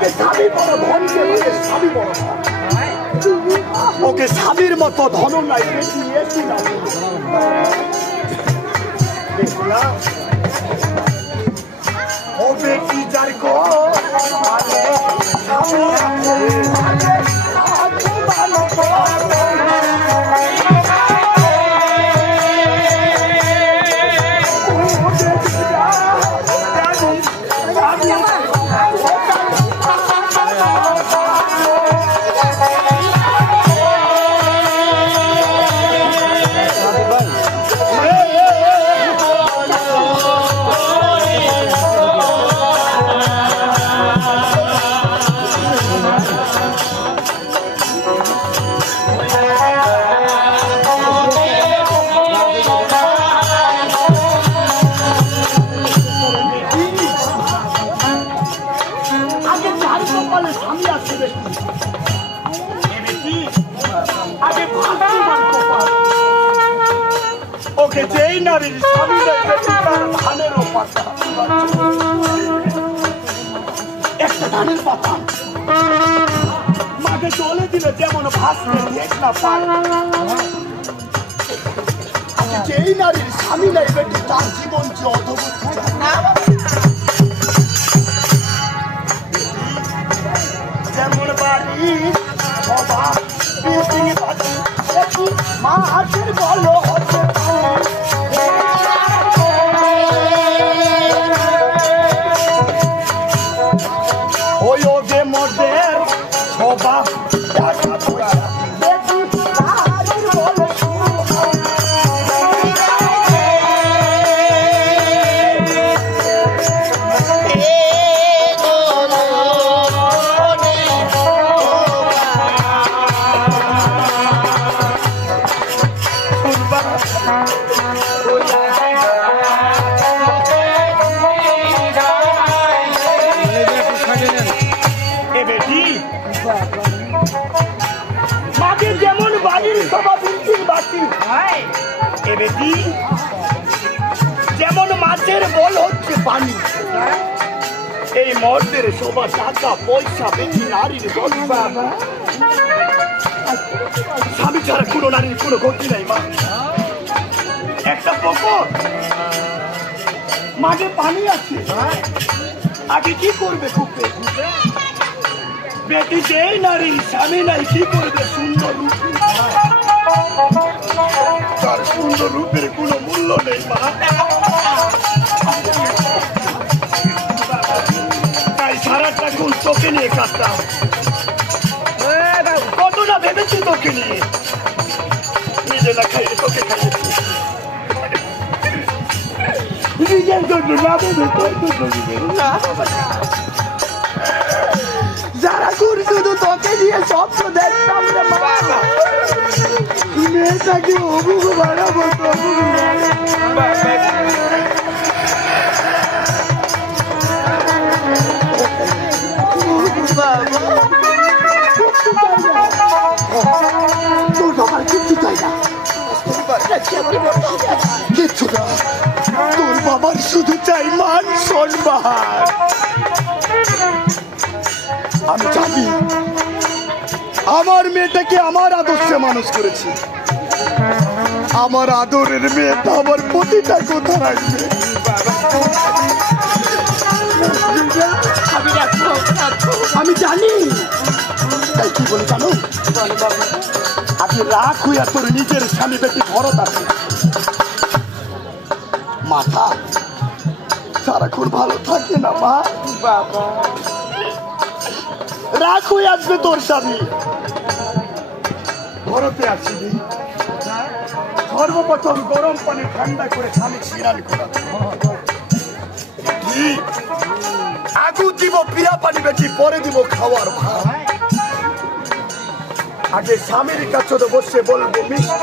আগে স্বামী বড় ধন, স্বামী বড় ধন। ওকে স্বামীর মতো ধন নাই, বেশি এসি না। ও বেটি যার গো মানে স্বামী ওকে যেই নারীর স্বামী ধানেরও পাতা, একটা ধানের পাতা মাকে চলে দিলে যেমন ভাসবে ঠিক না পায়। যেই নারীর স্বামী নাই বেটি তার জীবন যে অধবর্তী যায়। যেমন বাড়ি সবা মা হাতের বলো হচ্ছে ওই ওগে মদের সবা মাকে যেমন বাড়ির সবা বিলকির বাতি, যেমন মাছের বল হচ্ছে পানি, এই মর্দের সবা টাকা পয়সা বেশি নারীর বল। স্বামী ছাড়া কোনো নারীর কোনো গতি নাই। মা একটা পুকুর মাঝে পানি আছে, আগে কি করবে কুপে? বেটি যেই নারীর স্বামী নাই কি করবে? সুন্দর রূপ, তার সুন্দর রূপের কোনো মূল্য নেই। মা তাই সারাটা কোন তোকে নিয়ে কাটতাম, কত না ভেবেছি তোকে নিয়ে, নিজে না খাইয়ে তোকে খাইয়েছি, নিজের জন্য না ভেবে তোর জন্য। যারা গুর শুধু তোকে নিয়ে স্বপ্ন দেখতাম রে মা, মেয়েটাকে অবুক বাড়াবো কিচ্ছু চাই না, কিচ্ছু না, তোর বাবার শুধু চাই মান সম্মান। আমি জানি আমার মেয়েটাকে আমার আদর্শে মানুষ করেছি, আমার আদরের মেয়েটা আমার প্রতিটা কথা রাখবে। আমি জানি, তাই কি বলি জানো, আগে রাগ হইয়া তোর নিজের স্বামী বেটি ভরত আছে, মাথা সারাক্ষণ ভালো থাকে না। মা বাবা রাগ হয়ে আসবে তোর স্বামী, ঘরতে আসিনি, সর্বপ্রথম গরম পানি ঠান্ডা করে স্বামী স্নান করা, আগু দিব পিয়া পানি বেটি, পরে দিব খাওয়ার ভাত। আগে স্বামীর কাছে বসে বলবো মিষ্টি